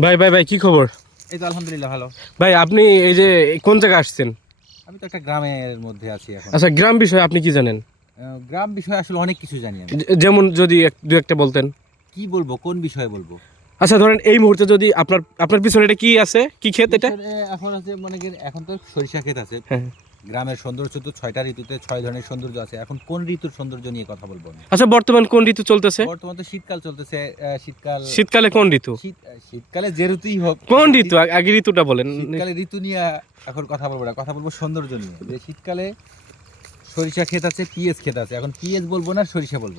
ভাই ভাই ভাই কি খবর? এই তো আলহামদুলিল্লাহ ভালো। ভাই আপনি এই যে কোন জায়গায় আসছেন? আমি তো একটা গ্রামের মধ্যে আছি এখন। আচ্ছা গ্রাম বিষয়ে আপনি কি জানেন? গ্রাম বিষয়ে আসলে অনেক কিছু জানি আমি। যেমন যদি এক- দু একটা বলতেন। কি বলব কোন বিষয়ে বলব? আচ্ছা ধরেন এই মুহূর্তে যদি আপনার আপনার পিছনে এটা কি আছে? কি ক্ষেত এটা? এখন আছে মানে এখন তো সরিষা ক্ষেত আছে। হ্যাঁ। গ্রামের সৌন্দর্য তো ছয়টা ঋতুতে ছয় ধরনের সৌন্দর্য আছে। এখন কোন ঋতুর সৌন্দর্য নিয়ে কথা বলব আচ্ছা বর্তমান কোন ঋতু চলতেছে? বর্তমানে তো শীতকাল চলতেছে শীতকাল শীতকালে কোন ঋতু? শীতকালে যে ঋতুই হোক। কোন ঋতু? আগে ঋতুটা বলেন। শীতকালে ঋতু নিয়ে এখন কথা বলব না কথা বলব সৌন্দর্য নিয়ে। যে শীতকালে সরিষা ক্ষেত আছে পিএস ক্ষেত আছে। এখন পিএস বলব না সরিষা বলব?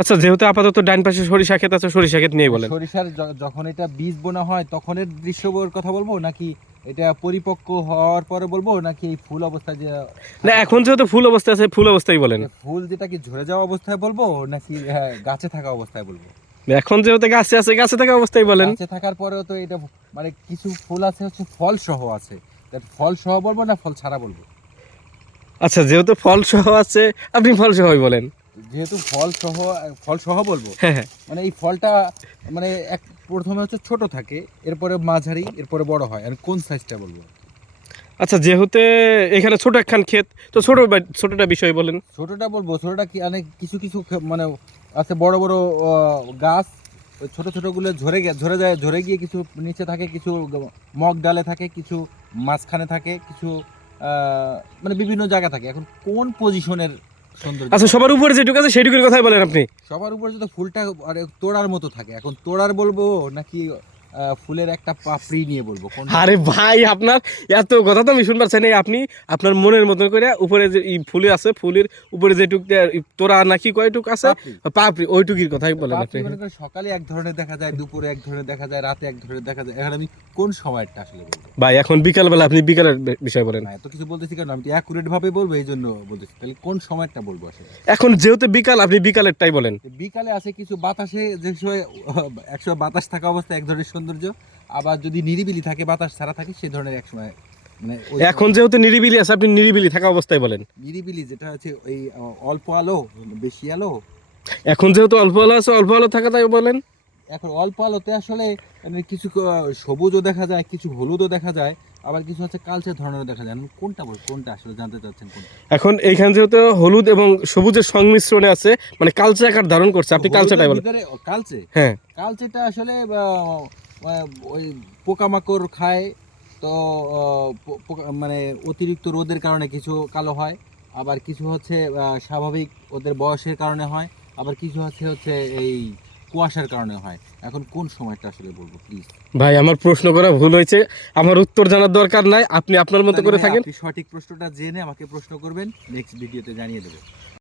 আচ্ছা যেহেতু আপাতত ডান পাশে সরিষা ক্ষেত আছে সরিষা ক্ষেত নিয়ে বলেন। সরিষার যখন এটা বীজ বোনা হয় তখনের দৃশ্য কথা বলব নাকি এটা পরিপক্ক হওয়ার পরে বলব নাকি এই ফুল অবস্থায় যে না এখন যেহেতু ফুল অবস্থায় আছে ফুল অবস্থায় বলেন। ফুল যেটা কি ঝরে যাওয়া অবস্থায় বলব নাকি গাছে থাকা অবস্থায় বলব? এখন যেহেতু গাছে আছে গাছে থাকা অবস্থায় বলেন। গাছে থাকার পরেও তো এটা মানে কিছু ফুল আছে হচ্ছে ফল সহ আছে। ফল সহ বলব না ফল ছাড়া বলব? আচ্ছা যেহেতু ফল সহ আছে আপনি ফল সহই বলেন। যেহেতু ফল সহ ফল সহ বলব? হ্যাঁ হ্যাঁ। মানে এই ফলটা মানে এক প্রথমে হচ্ছে ছোট থাকে এরপরে মাঝারি এরপরে বড় হয়। আর কোন সাইজটা বলব? আচ্ছা যেহেতু এখানে ছোট একখান ক্ষেত তো ছোট ছোটটা বিষয় বলেন। ছোটটা বলব ছোটটা কি অনেক কিছু কিছু মানে আছে বড় বড় গাছ ছোট ছোটগুলো ঝরে গে- ঝরে যায় ঝরে গিয়ে কিছু নিচে থাকে কিছু মগ ডালে থাকে কিছু মাঝখানে থাকে কিছু মানে বিভিন্ন জায়গা থাকে। এখন কোন পজিশনের আচ্ছা সবার উপরে যেটুকু আছে সেটুকুর কথাই বলেন আপনি। সবার উপরে যদি ফুলটা আরে তোড়ার মতো থাকে। এখন তোড়ার বলব নাকি ফুলের একটা পাপড়ি নিয়ে বলব। আরে ভাই আপনার এত কথা তো আমি শুনবার চাই আপনি আপনার মনের মতন করে উপরে যে ফুলে আছে ফুলের উপরে যেটুক তোরা নাকি কয়টুক আছে পাপড়ি। ওইটুকির কথাই বলেন আপনি। পাপড়ি করেন সকালে এক ধরনের দেখা যায় দুপুরে এক ধরনের দেখা যায় রাতে এক ধরনের দেখা যায়। এখন আমি কোন সময়টা আসলে বলব? ভাই এখন বিকালবেলা আপনি বিকালের বিষয় বলেন। না এত কিছু বলতেছি কারণ আমি অ্যাকুরেট ভাবে বলব? এই জন্য বলতেছি। তাহলে কোন সময়টা বলব আসলে? এখন যেহেতু বিকাল আপনি বিকালেরটাই বলেন। বিকালে আছে কিছু বাতাসে যে সময় একসময় বাতাস থাকা অবস্থায় এক ধরনের সৌন্দর্য আবার যদি নিরিবিলি থাকে বাতাস ছাড়া থাকে সেই ধরনের এক সময় মানে এখন যেহেতু নিরিবিলি আছে আপনি নিরিবিলি থাকা অবস্থায় বলেন। নিরিবিলি যেটা হচ্ছে ওই অল্প আলো বেশি আলো। এখন যেহেতু অল্প আলো আছে অল্প আলো থাকা তাই বলেন। এখন অল্প আলোতে আসলে মানে কিছু সবুজও দেখা যায় কিছু হলুদও দেখা যায় আবার কিছু হচ্ছে কালচে ধরনেরও দেখা যায়। আপনি কোনটা বল কোনটা আসলে জানতে চাচ্ছেন কোনটা? এখন এইখানে যেহেতু হলুদ এবং সবুজের সংমিশ্রণে আছে মানে কালচে আকার ধারণ করছে আপনি কালচাটাই বলেন। কালচে? হ্যাঁ। কালচেটা আসলে ওই পোকামাকড় খায় তো মানে অতিরিক্ত রোদের কারণে কিছু কালো হয় আবার কিছু হচ্ছে স্বাভাবিক ওদের বয়সের কারণে হয় আবার কিছু হচ্ছে হচ্ছে এই কুয়াশার কারণে হয়। এখন কোন সময়টা আসলে বলব প্লিজ ভাই আমার প্রশ্ন করা ভুল হয়েছে। আমার উত্তর জানার দরকার নাই। আপনি আপনার মতো করে থাকেন। সঠিক প্রশ্নটা জেনে আমাকে প্রশ্ন করবেন নেক্সট ভিডিওতে জানিয়ে দেবো